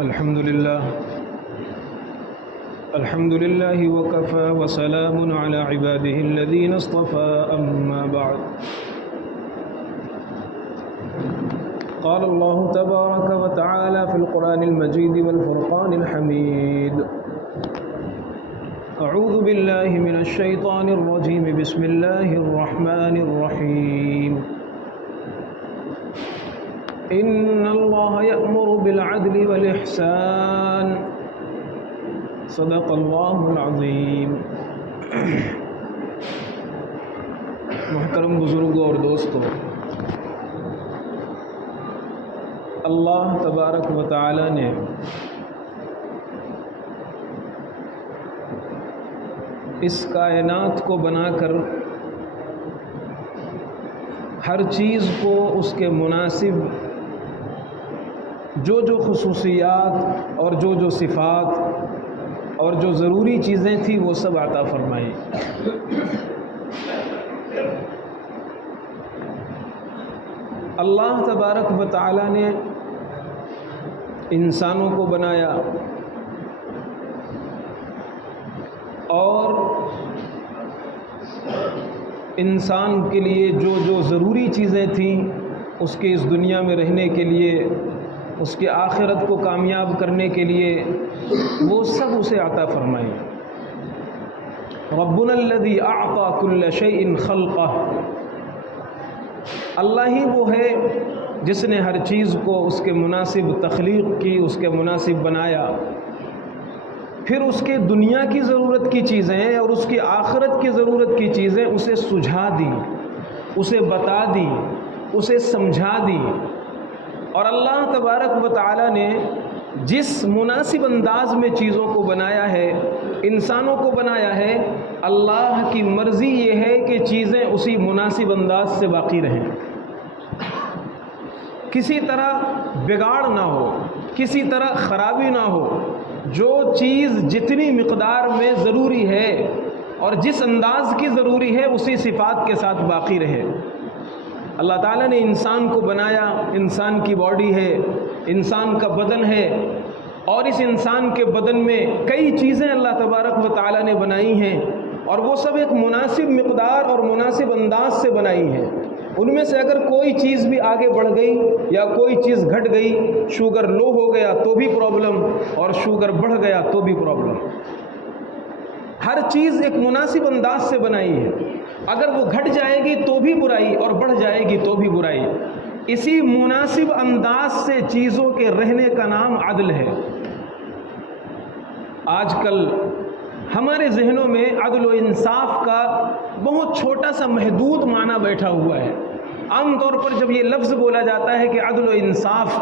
الحمد لله وكفى وسلام على عباده الذين اصطفى أما بعد قال الله تبارك وتعالى في القرآن المجيد والفرقان الحميد أعوذ بالله من الشيطان الرجيم بسم الله الرحمن الرحيم إن الله يأمر بالعدل والإحسان صدق اللہ العظیم۔ محترم بزرگوں اور دوستوں، اللہ تبارک و تعالی نے اس کائنات کو بنا کر ہر چیز کو اس کے مناسب جو خصوصیات اور جو صفات اور جو ضروری چیزیں تھیں وہ سب عطا فرمائیں۔ اللہ تبارک و تعالی نے انسانوں کو بنایا اور انسان کے لیے جو ضروری چیزیں تھیں اس کے اس دنیا میں رہنے کے لیے، اس کے آخرت کو کامیاب کرنے کے لیے، وہ سب اسے عطا فرمائیں۔ ربنا الذی اعطى كل شیء خلقہ، اللہ ہی وہ ہے جس نے ہر چیز کو اس کے مناسب تخلیق کی، اس کے مناسب بنایا، پھر اس کے دنیا کی ضرورت کی چیزیں اور اس کی آخرت کی ضرورت کی چیزیں اسے سجھا دی، اسے بتا دی، اسے سمجھا دی۔ اور اللہ تبارک و تعالی نے جس مناسب انداز میں چیزوں کو بنایا ہے، انسانوں کو بنایا ہے، اللہ کی مرضی یہ ہے کہ چیزیں اسی مناسب انداز سے باقی رہیں، کسی طرح بگاڑ نہ ہو، کسی طرح خرابی نہ ہو۔ جو چیز جتنی مقدار میں ضروری ہے اور جس انداز کی ضروری ہے اسی صفات کے ساتھ باقی رہے۔ اللہ تعالیٰ نے انسان کو بنایا، انسان کی باڈی ہے، انسان کا بدن ہے، اور اس انسان کے بدن میں کئی چیزیں اللہ تبارک و تعالیٰ نے بنائی ہیں، اور وہ سب ایک مناسب مقدار اور مناسب انداز سے بنائی ہیں۔ ان میں سے اگر کوئی چیز بھی آگے بڑھ گئی یا کوئی چیز گھٹ گئی، شوگر لو ہو گیا تو بھی پرابلم، اور شوگر بڑھ گیا تو بھی پرابلم۔ ہر چیز ایک مناسب انداز سے بنائی ہے، اگر وہ گھٹ جائے گی تو بھی برائی اور بڑھ جائے گی تو بھی برائی۔ اسی مناسب انداز سے چیزوں کے رہنے کا نام عدل ہے۔ آج کل ہمارے ذہنوں میں عدل و انصاف کا بہت چھوٹا سا محدود معنی بیٹھا ہوا ہے۔ عام طور پر جب یہ لفظ بولا جاتا ہے کہ عدل و انصاف،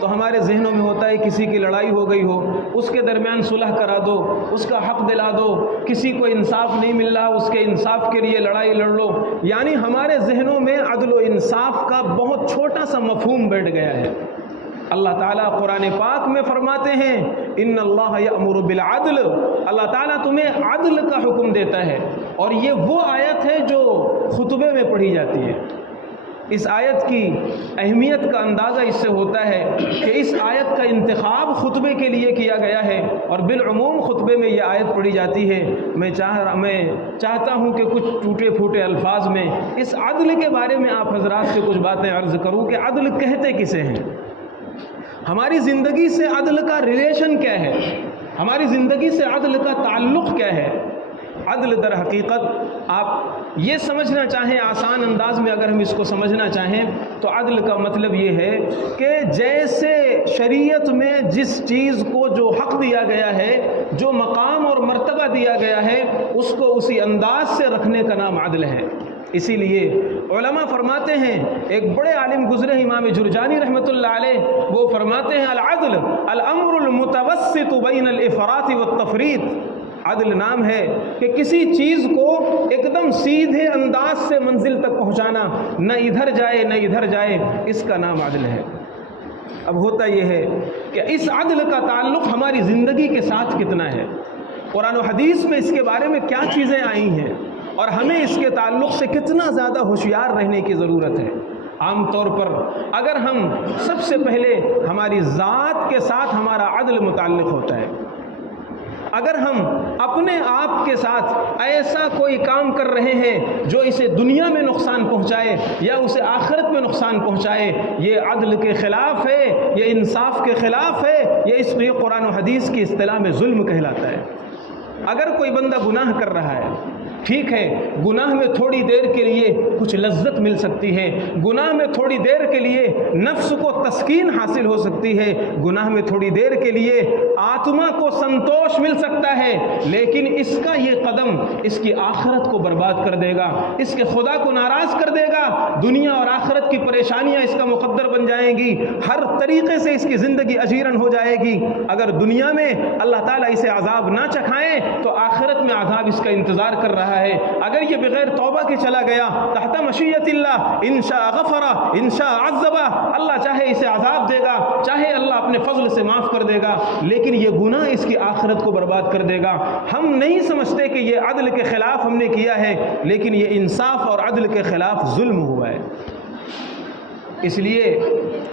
تو ہمارے ذہنوں میں ہوتا ہے کسی کی لڑائی ہو گئی ہو، اس کے درمیان صلح کرا دو، اس کا حق دلا دو، کسی کو انصاف نہیں مل رہا اس کے انصاف کے لیے لڑائی لڑ لو۔ یعنی ہمارے ذہنوں میں عدل و انصاف کا بہت چھوٹا سا مفہوم بیٹھ گیا ہے۔ اللہ تعالیٰ قرآن پاک میں فرماتے ہیں ان اللہ یأمر بالعدل، اللہ تعالیٰ تمہیں عدل کا حکم دیتا ہے، اور یہ وہ آیت ہے جو خطبے میں پڑھی جاتی ہے۔ اس آیت کی اہمیت کا اندازہ اس سے ہوتا ہے کہ اس آیت کا انتخاب خطبے کے لیے کیا گیا ہے، اور بالعموم خطبے میں یہ آیت پڑھی جاتی ہے۔ میں چاہتا ہوں کہ کچھ ٹوٹے پھوٹے الفاظ میں اس عدل کے بارے میں آپ حضرات سے کچھ باتیں عرض کروں کہ عدل کہتے کسے ہیں، ہماری زندگی سے عدل کا ریلیشن کیا ہے، ہماری زندگی سے عدل کا تعلق کیا ہے۔ عدل در حقیقت آپ یہ سمجھنا چاہیں، آسان انداز میں اگر ہم اس کو سمجھنا چاہیں تو عدل کا مطلب یہ ہے کہ جیسے شریعت میں جس چیز کو جو حق دیا گیا ہے، جو مقام اور مرتبہ دیا گیا ہے، اس کو اسی انداز سے رکھنے کا نام عدل ہے۔ اسی لیے علماء فرماتے ہیں، ایک بڑے عالم گزرے امام جرجانی رحمۃ اللہ علیہ، وہ فرماتے ہیں العدل الامر المتوسط بین الافراط والتفریط۔ عدل نام ہے کہ کسی چیز کو ایک دم سیدھے انداز سے منزل تک پہنچانا، نہ ادھر جائے نہ ادھر جائے، اس کا نام عدل ہے۔ اب ہوتا یہ ہے کہ اس عدل کا تعلق ہماری زندگی کے ساتھ کتنا ہے، قرآن و حدیث میں اس کے بارے میں کیا چیزیں آئی ہیں، اور ہمیں اس کے تعلق سے کتنا زیادہ ہوشیار رہنے کی ضرورت ہے۔ عام طور پر اگر ہم سب سے پہلے ہماری ذات کے ساتھ ہمارا عدل متعلق ہوتا ہے، اگر ہم اپنے آپ کے ساتھ ایسا کوئی کام کر رہے ہیں جو اسے دنیا میں نقصان پہنچائے یا اسے آخرت میں نقصان پہنچائے، یہ عدل کے خلاف ہے، یہ انصاف کے خلاف ہے، یہ قرآن و حدیث کی اصطلاح میں ظلم کہلاتا ہے۔ اگر کوئی بندہ گناہ کر رہا ہے، ٹھیک ہے، گناہ میں تھوڑی دیر کے لیے کچھ لذت مل سکتی ہے، گناہ میں تھوڑی دیر کے لیے نفس کو تسکین حاصل ہو سکتی ہے، گناہ میں تھوڑی دیر کے لیے آتما کو سنتوش مل سکتا ہے، لیکن اس کا یہ قدم اس کی آخرت کو برباد کر دے گا، اس کے خدا کو ناراض کر دے گا، دنیا اور آخرت کی پریشانیاں اس کا مقدر بن جائیں گی، ہر طریقے سے اس کی زندگی اجیرن ہو جائے گی۔ اگر دنیا میں اللہ تعالیٰ اسے عذاب نہ چکھائیں تو آخرت میں عذاب اس کا انتظار کر رہا ہے۔ اگر یہ بغیر توبہ کے چلا گیا تحت مشیت اللہ، انشاء غفر انشاء عذب، اللہ چاہے اسے عذاب دے گا، چاہے اللہ اپنے فضل سے معاف کر دے گا، لیکن یہ گناہ اس کی آخرت کو برباد کر دے گا۔ ہم نہیں سمجھتے کہ یہ عدل کے خلاف ہم نے کیا ہے، لیکن یہ انصاف اور عدل کے خلاف ظلم ہوا ہے۔ اس لیے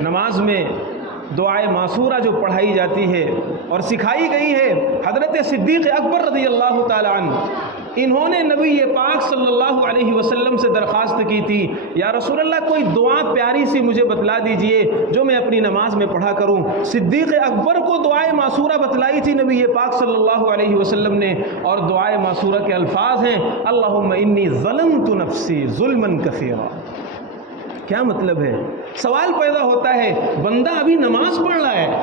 نماز میں دعائے معصورہ جو پڑھائی جاتی ہے اور سکھائی گئی ہے، حضرت صدیق اکبر رضی اللہ تعالی عنہ، انہوں نے نبی پاک صلی اللہ علیہ وسلم سے درخواست کی تھی، یا رسول اللہ کوئی دعا پیاری سی مجھے بتلا دیجئے جو میں اپنی نماز میں پڑھا کروں۔ صدیق اکبر کو دعائے معصورہ بتلائی تھی نبی پاک صلی اللہ علیہ وسلم نے، اور دعائے معصورہ کے الفاظ ہیں اللہم انی ظلمت نفسی ظلما کثیرا۔ کیا مطلب ہے؟ سوال پیدا ہوتا ہے، بندہ ابھی نماز پڑھ رہا ہے،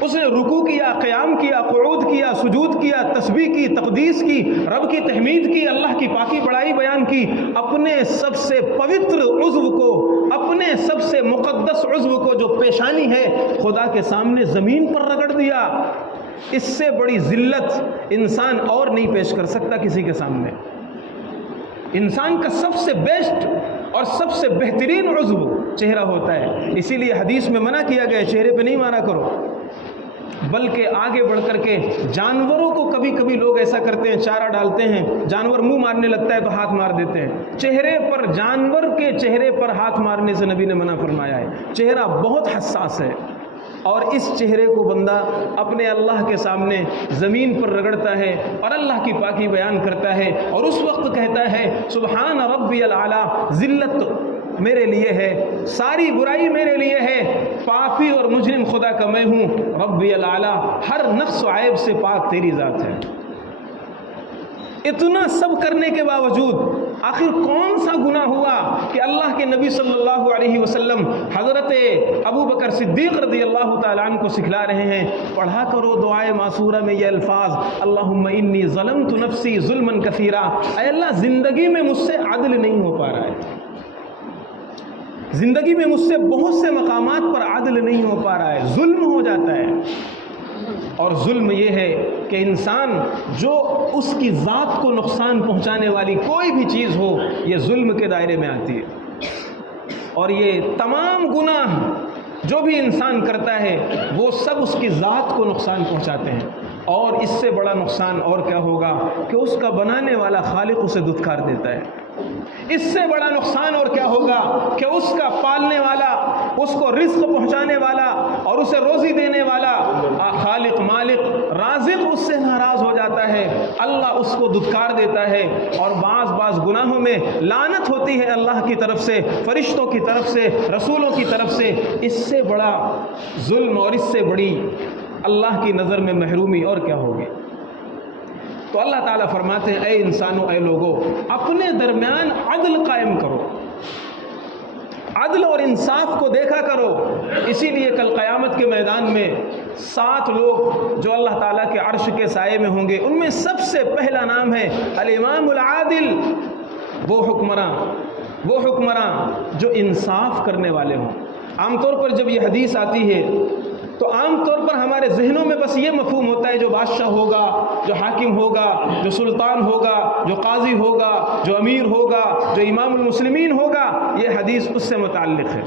اس نے رکوع کیا، قیام کیا، قعود کیا، سجود کیا، تسبیح کی، تقدیس کی، رب کی تحمید کی، اللہ کی پاکی بڑائی بیان کی، اپنے سب سے پوتر عضو کو، اپنے سب سے مقدس عضو کو جو پیشانی ہے خدا کے سامنے زمین پر رگڑ دیا۔ اس سے بڑی ذلت انسان اور نہیں پیش کر سکتا کسی کے سامنے۔ انسان کا سب سے بیسٹ اور سب سے بہترین عضو چہرہ ہوتا ہے، اسی لیے حدیث میں منع کیا گیا چہرے پہ نہیں مارا کرو، بلکہ آگے بڑھ کر کے جانوروں کو کبھی کبھی لوگ ایسا کرتے ہیں، چارہ ڈالتے ہیں، جانور منہ مارنے لگتا ہے تو ہاتھ مار دیتے ہیں۔ چہرے پر، جانور کے چہرے پر ہاتھ مارنے سے نبی نے منع فرمایا ہے۔ چہرہ بہت حساس ہے، اور اس چہرے کو بندہ اپنے اللہ کے سامنے زمین پر رگڑتا ہے اور اللہ کی پاکی بیان کرتا ہے، اور اس وقت کہتا ہے سبحان ربی الاعلیٰ، ذلت میرے لیے ہے، ساری برائی میرے لیے ہے، پاپی اور مجرم خدا کا میں ہوں، ربی الاعلیٰ، ہر نقص و عیب سے پاک تیری ذات ہے۔ اتنا سب کرنے کے باوجود آخر کون سا گناہ ہوا کہ اللہ کے نبی صلی اللہ علیہ وسلم حضرت ابو بکر صدیق رضی اللہ تعالیٰ عنہ کو سکھلا رہے ہیں، پڑھا کرو دعائے معصورہ میں یہ الفاظ اللہم انی ظلمت نفسی ظلما کثیرا۔ اے اللہ، زندگی میں مجھ سے عدل نہیں ہو پا رہا ہے، زندگی میں مجھ سے بہت سے مقامات پر عدل نہیں ہو پا رہا ہے، ظلم ہو جاتا ہے۔ اور ظلم یہ ہے کہ انسان جو اس کی ذات کو نقصان پہنچانے والی کوئی بھی چیز ہو، یہ ظلم کے دائرے میں آتی ہے۔ اور یہ تمام گناہ جو بھی انسان کرتا ہے وہ سب اس کی ذات کو نقصان پہنچاتے ہیں، اور اس سے بڑا نقصان اور کیا ہوگا کہ اس کا بنانے والا خالق اسے دھتکار دیتا ہے۔ اس سے بڑا نقصان اور کیا ہوگا کہ اس کا پالنے والا، اس کو رزق پہنچانے والا اور اسے روزی دینے والا خالق، مالک، رازق اس سے ناراض ہو جاتا ہے، اللہ اس کو دھتکار دیتا ہے، اور بعض گناہوں میں لعنت ہوتی ہے اللہ کی طرف سے، فرشتوں کی طرف سے، رسولوں کی طرف سے۔ اس سے بڑا ظلم اور اس سے بڑی اللہ کی نظر میں محرومی اور کیا ہوگی؟ تو اللہ تعالیٰ فرماتے ہیں اے انسانوں، اے لوگوں، اپنے درمیان عدل قائم کرو، عدل اور انصاف کو دیکھا کرو۔ اسی لیے کل قیامت کے میدان میں 7 لوگ جو اللہ تعالیٰ کے عرش کے سائے میں ہوں گے، ان میں سب سے پہلا نام ہے الامام العادل، وہ حکمراں جو انصاف کرنے والے ہوں۔ عام طور پر جب یہ حدیث آتی ہے تو عام طور پر ہمارے ذہنوں میں بس یہ مفہوم ہوتا ہے جو بادشاہ ہوگا، جو حاکم ہوگا، جو سلطان ہوگا، جو قاضی ہوگا، جو امیر ہوگا، جو امام المسلمین ہوگا، یہ حدیث اس سے متعلق ہے۔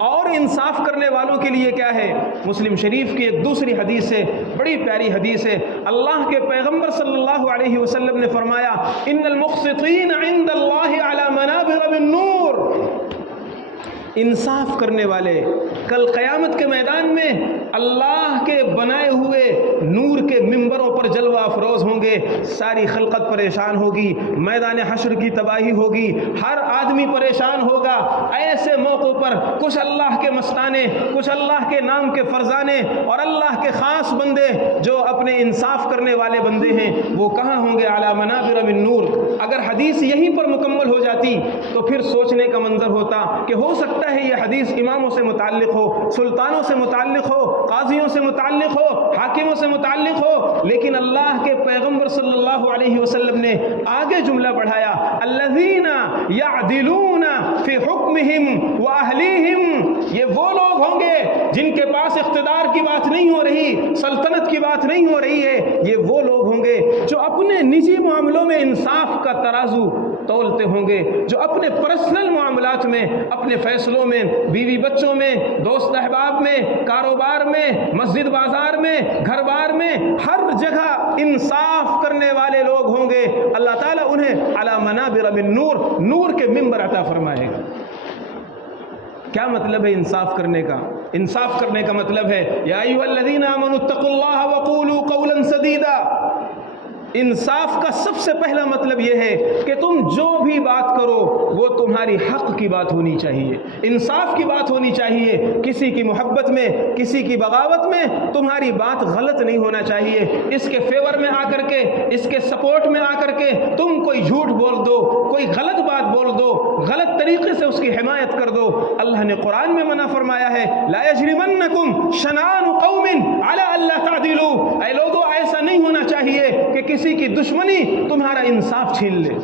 اور انصاف کرنے والوں کے لیے کیا ہے؟ مسلم شریف کی ایک دوسری حدیث ہے، بڑی پیاری حدیث ہے۔ اللہ کے پیغمبر صلی اللہ علیہ وسلم نے فرمایا ان المقسطین عند اللہ علی منابر من نور، انصاف کرنے والے کل قیامت کے میدان میں اللہ کے بنائے ہوئے نور کے ممبروں پر جلوہ افروز ہوں گے. ساری خلقت پریشان ہوگی, میدان حشر کی تباہی ہوگی, ہر آدمی پریشان ہوگا. ایسے موقعوں پر کچھ اللہ کے مستانے, کچھ اللہ کے نام کے فرزانے اور اللہ کے خاص بندے جو اپنے انصاف کرنے والے بندے ہیں, وہ کہاں ہوں گے؟ علی منابر من نور. اگر حدیث یہیں پر مکمل ہو جاتی تو پھر سوچنے کا منظر ہوتا کہ ہو سکتا ہے یہ حدیث اماموں سے متعلق ہو, سلطانوں سے متعلق ہو, قاضیوں سے متعلق ہو, حاکموں سے متعلق ہو, لیکن اللہ کے پیغمبر صلی اللہ علیہ وسلم نے آگے جملہ بڑھایا, الذین یعدلون فی حکمہم واہلیہم. یہ وہ لوگ ہوں گے جن کے پاس اقتدار کی بات نہیں ہو رہی, سلطنت کی بات نہیں ہو رہی ہے. یہ وہ لوگ ہوں گے جو اپنے نجی معاملوں میں انصاف کا ترازو تولتے ہوں گے, جو اپنے پرسنل معاملات میں, اپنے فیصلوں میں, بیوی بچوں میں, دوست احباب میں, کاروبار میں, مسجد بازار میں, گھر بار میں, ہر جگہ انصاف کرنے والے لوگ ہوں گے. اللہ تعالیٰ انہیں علی منابر من نور, نور کے ممبر عطا فرمائے گا. کیا مطلب ہے انصاف کرنے کا؟ انصاف کرنے کا مطلب ہے یا ایھا الذین آمنوا اتقوا اللہ وقولوا قولا سدیدا. انصاف کا سب سے پہلا مطلب یہ ہے کہ تم جو بھی بات کرو وہ تمہاری حق کی بات ہونی چاہیے, انصاف کی بات ہونی چاہیے. کسی کی محبت میں, کسی کی بغاوت میں تمہاری بات غلط نہیں ہونا چاہیے. اس کے فیور میں آ کر کے, اس کے سپورٹ میں آ کر کے تم کوئی جھوٹ بول دو, کوئی غلط بات بول دو, غلط طریقے سے اس کی حمایت کر دو. اللہ نے قرآن میں منع فرمایا ہے, لا یجرمنکم شنآن قوم علی الا تعدلوا. اے لوگوں, ایسا نہیں ہونا چاہیے کہ کسی کی دشمنی تمہارا انصاف چھین لے,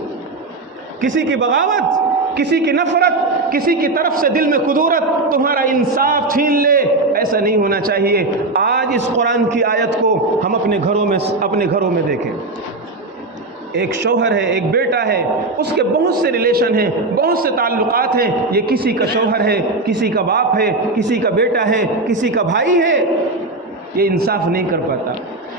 کسی کی بغاوت, کسی کی نفرت, کسی کی طرف سے دل میں قدورت تمہارا انصاف چھین لے. ایسا نہیں ہونا چاہیے. آج اس قرآن کی آیت کو ہم اپنے گھروں میں دیکھیں. ایک شوہر ہے, ایک بیٹا ہے, اس کے بہت سے ریلیشن ہیں, بہت سے تعلقات ہیں. یہ کسی کا شوہر ہے, کسی کا باپ ہے, کسی کا بیٹا ہے, کسی کا بھائی ہے. یہ انصاف نہیں کر پاتا.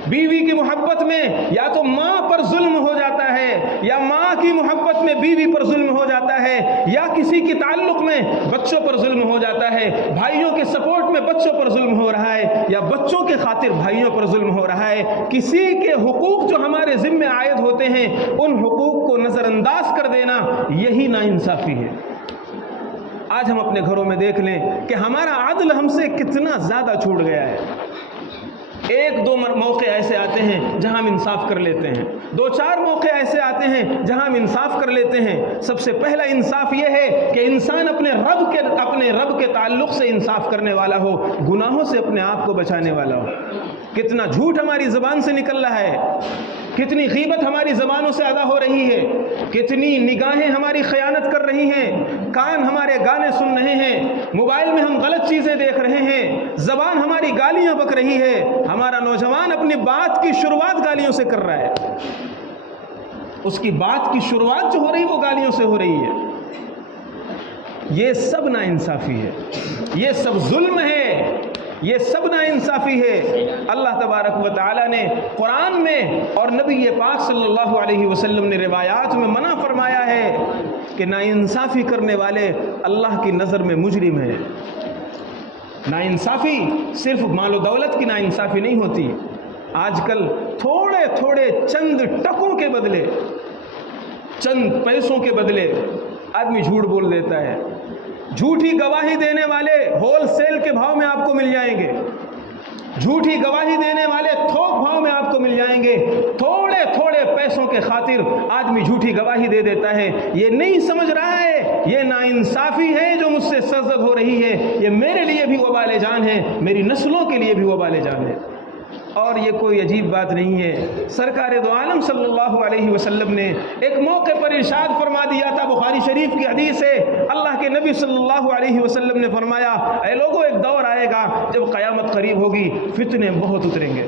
بیوی کی محبت میں یا تو ماں پر ظلم ہو جاتا ہے, یا ماں کی محبت میں بیوی پر ظلم ہو جاتا ہے, یا کسی کے تعلق میں بچوں پر ظلم ہو جاتا ہے, بھائیوں کے سپورٹ میں بچوں پر ظلم ہو رہا ہے, یا بچوں کے خاطر بھائیوں پر ظلم ہو رہا ہے. کسی کے حقوق جو ہمارے ذمہ عائد ہوتے ہیں ان حقوق کو نظر انداز کر دینا, یہی ناانصافی ہے. آج ہم اپنے گھروں میں دیکھ لیں کہ ہمارا عدل ہم سے کتنا زیادہ چھوٹ گیا ہے. ایک دو موقع ایسے آتے ہیں جہاں ہم انصاف کر لیتے ہیں, دو چار موقع ایسے آتے ہیں جہاں ہم انصاف کر لیتے ہیں. سب سے پہلا انصاف یہ ہے کہ انسان اپنے رب کے تعلق سے انصاف کرنے والا ہو, گناہوں سے اپنے آپ کو بچانے والا ہو. کتنا جھوٹ ہماری زبان سے نکل رہا ہے, کتنی غیبت ہماری زبانوں سے ادا ہو رہی ہے, کتنی نگاہیں ہماری خیانت کر رہی ہیں, کان ہمارے گانے سن رہے ہیں, موبائل میں ہم غلط چیزیں دیکھ رہے ہیں, زبان ہماری گالیاں بک رہی ہے. ہمارا نوجوان اپنی بات کی شروعات گالیوں سے کر رہا ہے, اس کی بات کی شروعات جو ہو رہی وہ گالیوں سے ہو رہی ہے. یہ سب ناانصافی ہے, یہ سب ظلم ہے, یہ سب ناانصافی ہے. اللہ تبارک و تعالی نے قرآن میں اور نبی پاک صلی اللہ علیہ وسلم نے روایات میں منع فرمایا ہے کہ ناانصافی کرنے والے اللہ کی نظر میں مجرم ہیں. ناانصافی صرف مال و دولت کی ناانصافی نہیں ہوتی. آج کل تھوڑے تھوڑے چند ٹکوں کے بدلے, چند پیسوں کے بدلے آدمی جھوٹ بول دیتا ہے. جھوٹی گواہی دینے والے ہول سیل کے بھاؤ میں آپ کو مل جائیں گے, جھوٹی گواہی دینے والے تھوک بھاؤ میں آپ کو مل جائیں گے. تھوڑے تھوڑے پیسوں کے خاطر آدمی جھوٹی گواہی دے دیتا ہے. یہ نہیں سمجھ رہا ہے یہ ناانصافی ہے جو مجھ سے سرزد ہو رہی ہے, یہ میرے لیے بھی وبال جان ہے, میری نسلوں کے لیے بھی وبال جان ہے. اور یہ کوئی عجیب بات نہیں ہے. سرکار دو عالم صلی اللہ علیہ وسلم نے ایک موقع پر ارشاد فرما دیا تھا, بخاری شریف کی حدیث ہے, اللہ کے نبی صلی اللہ علیہ وسلم نے فرمایا, اے لوگوں, ایک دور آئے گا جب قیامت قریب ہوگی, فتنے بہت اتریں گے.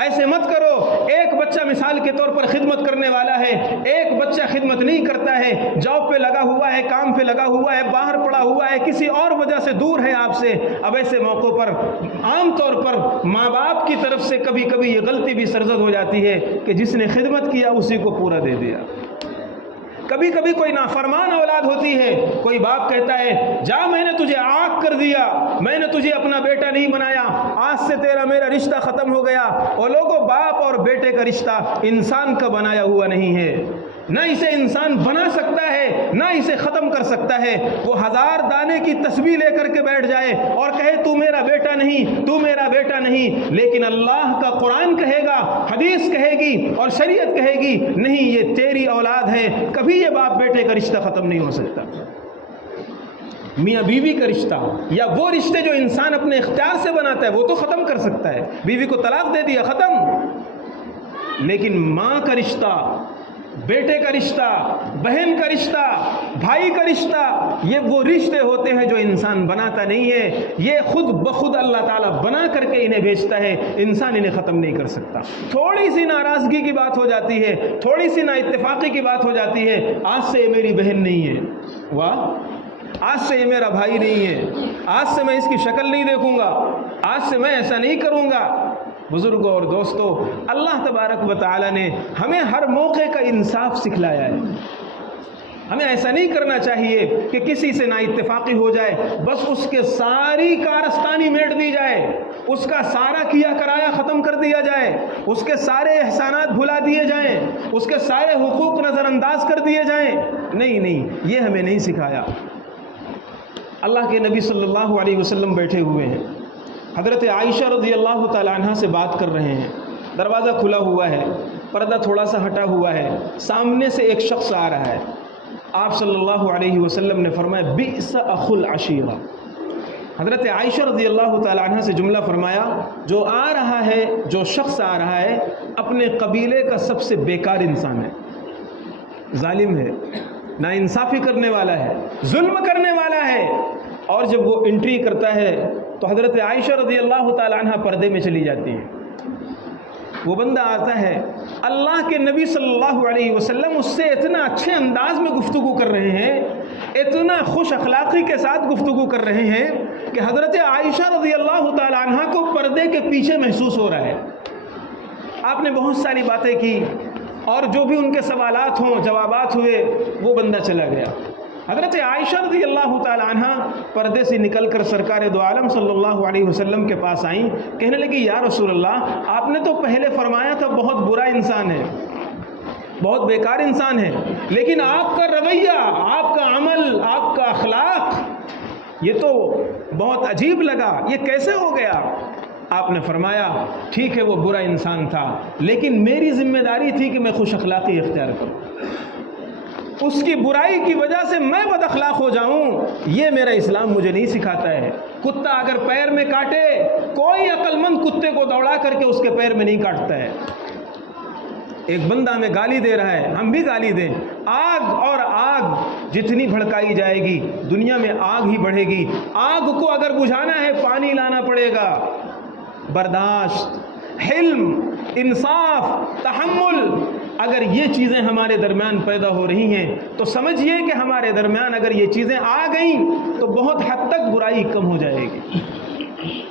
ایسے مت کرو۔ ایک بچہ مثال کے طور پر خدمت کرنے والا ہے، ایک بچہ خدمت نہیں کرتا ہے، جاب پہ لگا ہوا ہے، کام پہ لگا ہوا ہے، باہر پڑا ہوا ہے، کسی اور وجہ سے دور ہے آپ سے۔ اب ایسے موقعوں پر عام طور پر ماں باپ کی طرف سے کبھی کبھی یہ غلطی بھی سرزد ہو جاتی ہے کہ جس نے خدمت کیا اسی کو پورا دے دیا۔ کبھی کبھی کوئی نافرمان اولاد ہوتی ہے، کوئی باپ کہتا ہے جا میں نے تجھے عاق کر دیا، میں نے تجھے اپنا بیٹا نہیں بنایا، آج سے تیرا میرا رشتہ ختم ہو گیا۔ اور لوگوں، باپ اور بیٹے کا رشتہ انسان کا بنایا ہوا نہیں ہے، نہ اسے انسان بنا سکتا ہے نہ اسے ختم کر سکتا ہے۔ وہ 1000 دانے کی تسبیح لے کر کے بیٹھ جائے اور کہے تو میرا بیٹا نہیں، تو میرا بیٹا نہیں، لیکن اللہ کا قرآن کہے گا، حدیث کہے گی اور شریعت کہے گی نہیں یہ تیری اولاد ہے۔ کبھی یہ باپ بیٹے کا رشتہ ختم نہیں ہو سکتا۔ میاں بیوی کا رشتہ یا وہ رشتے جو انسان اپنے اختیار سے بناتا ہے وہ تو ختم کر سکتا ہے، بیوی کو طلاق دے دیا ختم، لیکن ماں کا رشتہ، بیٹے کا رشتہ، بہن کا رشتہ، بھائی کا رشتہ، یہ وہ رشتے ہوتے ہیں جو انسان بناتا نہیں ہے، یہ خود بخود اللہ تعالیٰ بنا کر کے انہیں بھیجتا ہے، انسان انہیں ختم نہیں کر سکتا۔ تھوڑی سی ناراضگی کی بات ہو جاتی ہے، تھوڑی سی نا اتفاقی کی بات ہو جاتی ہے، آج سے یہ میری بہن نہیں ہے، واہ، آج سے یہ میرا بھائی نہیں ہے، آج سے میں اس کی شکل نہیں دیکھوں گا، آج سے میں ایسا نہیں کروں گا۔ بزرگوں اور دوستو، اللہ تبارک و تعالی نے ہمیں ہر موقع کا انصاف سکھلایا ہے۔ ہمیں ایسا نہیں کرنا چاہیے کہ کسی سے نا اتفاقی ہو جائے بس اس کے ساری کارستانی میٹ دی جائے، اس کا سارا کیا کرایا ختم کر دیا جائے، اس کے سارے احسانات بھلا دیے جائیں، اس کے سارے حقوق نظر انداز کر دیے جائیں۔ نہیں نہیں، یہ ہمیں نہیں سکھایا۔ اللہ کے نبی صلی اللہ علیہ وسلم بیٹھے ہوئے ہیں، حضرت عائشہ رضی اللہ تعالی عنہ سے بات کر رہے ہیں، دروازہ کھلا ہوا ہے، پردہ تھوڑا سا ہٹا ہوا ہے، سامنے سے ایک شخص آ رہا ہے۔ آپ صلی اللہ علیہ وسلم نے فرمایا بئس اخو العشیرہ۔ حضرت عائشہ رضی اللہ تعالی عنہ سے جملہ فرمایا، جو آ رہا ہے، جو شخص آ رہا ہے، اپنے قبیلے کا سب سے بیکار انسان ہے، ظالم ہے، ناانصافی کرنے والا ہے، ظلم کرنے والا ہے۔ اور جب وہ انٹری کرتا ہے تو حضرت عائشہ رضی اللہ تعالی عنہ پردے میں چلی جاتی ہیں۔ وہ بندہ آتا ہے، اللہ کے نبی صلی اللہ علیہ وسلم اس سے اتنا اچھے انداز میں گفتگو کر رہے ہیں، اتنا خوش اخلاقی کے ساتھ گفتگو کر رہے ہیں کہ حضرت عائشہ رضی اللہ تعالی عنہ کو پردے کے پیچھے محسوس ہو رہا ہے۔ آپ نے بہت ساری باتیں کی اور جو بھی ان کے سوالات ہوں، جوابات ہوئے، وہ بندہ چلا گیا۔ حضرت عائشہ رضی اللہ تعالی عنہ پردے سے نکل کر سرکار دو عالم صلی اللہ علیہ وسلم کے پاس آئیں، کہنے لگی یا رسول اللہ، آپ نے تو پہلے فرمایا تھا بہت برا انسان ہے، بہت بیکار انسان ہے، لیکن آپ کا رویہ، آپ کا عمل، آپ کا اخلاق یہ تو بہت عجیب لگا، یہ کیسے ہو گیا؟ آپ نے فرمایا ٹھیک ہے وہ برا انسان تھا، لیکن میری ذمہ داری تھی کہ میں خوش اخلاقی اختیار کروں، اس کی برائی کی وجہ سے میں بد اخلاق ہو جاؤں، یہ میرا اسلام مجھے نہیں سکھاتا ہے۔ کتا اگر پیر میں کاٹے، کوئی عقل مند کتے کو دوڑا کر کے اس کے پیر میں نہیں کاٹتا ہے۔ ایک بندہ ہمیں گالی دے رہا ہے، ہم بھی گالی دیں، آگ اور آگ جتنی بھڑکائی جائے گی دنیا میں آگ ہی بڑھے گی۔ آگ کو اگر بجھانا ہے پانی لانا پڑے گا۔ برداشت، حلم، انصاف، تحمل، اگر یہ چیزیں ہمارے درمیان پیدا ہو رہی ہیں تو سمجھیے کہ ہمارے درمیان اگر یہ چیزیں آ گئیں تو بہت حد تک برائی کم ہو جائے گی۔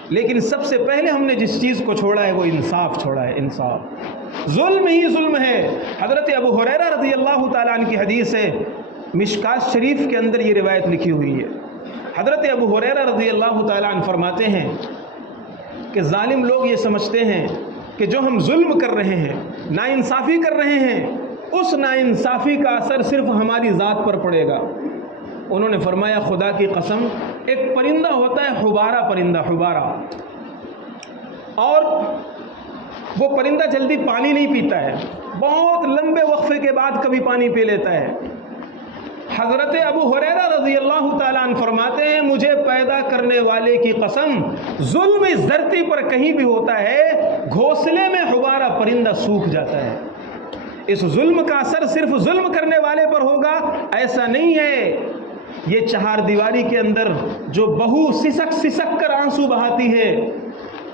لیکن سب سے پہلے ہم نے جس چیز کو چھوڑا ہے وہ انصاف چھوڑا ہے، انصاف۔ ظلم ہی ظلم ہے۔ حضرت ابو ہریرہ رضی اللہ تعالیٰ عنہ کی حدیث ہے، مشکات شریف کے اندر یہ روایت لکھی ہوئی ہے۔ حضرت ابو ہریرہ رضی اللہ تعالیٰ عنہ فرماتے ہیں کہ ظالم لوگ یہ سمجھتے ہیں کہ جو ہم ظلم کر رہے ہیں، ناانصافی کر رہے ہیں، اس ناانصافی کا اثر صرف ہماری ذات پر پڑے گا۔ انہوں نے فرمایا خدا کی قسم، ایک پرندہ ہوتا ہے حبارہ پرندہ، حبارہ، اور وہ پرندہ جلدی پانی نہیں پیتا ہے، بہت لمبے وقفے کے بعد کبھی پانی پی لیتا ہے۔ حضرت ابو ہریرہ رضی اللہ تعالیٰ عنہ فرماتے ہیں مجھے پیدا کرنے والے کی قسم، ظلم اس دھرتی پر کہیں بھی ہوتا ہے گھونسلے میں حبارہ پرندہ سوکھ جاتا ہے۔ اس ظلم کا اثر صرف ظلم کرنے والے پر ہوگا ایسا نہیں ہے۔ یہ چہار دیواری کے اندر جو بہو سسک سسک کر آنسو بہاتی ہے،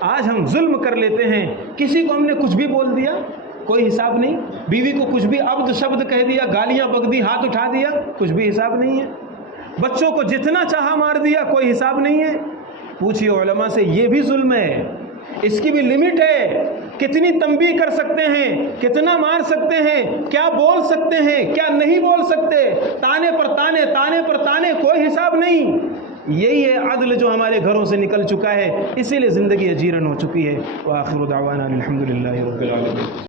آج ہم ظلم کر لیتے ہیں، کسی کو ہم نے کچھ بھی بول دیا کوئی حساب نہیں، بیوی کو کچھ بھی عبد شبد کہہ دیا، گالیاں بک دی، ہاتھ اٹھا دیا، کچھ بھی حساب نہیں ہے، بچوں کو جتنا چاہا مار دیا، کوئی حساب نہیں ہے۔ پوچھیے علماء سے، یہ بھی ظلم ہے، اس کی بھی لمٹ ہے، کتنی تنبیہ کر سکتے ہیں، کتنا مار سکتے ہیں، کیا بول سکتے ہیں، کیا نہیں بول سکتے، تانے پر تانے، تانے پر تانے، کوئی حساب نہیں۔ یہی ہے عدل جو ہمارے گھروں سے نکل چکا ہے، اسی لیے زندگی اجیرن ہو چکی ہے۔ وآخر دعوانا الحمدللہ رب العالمین۔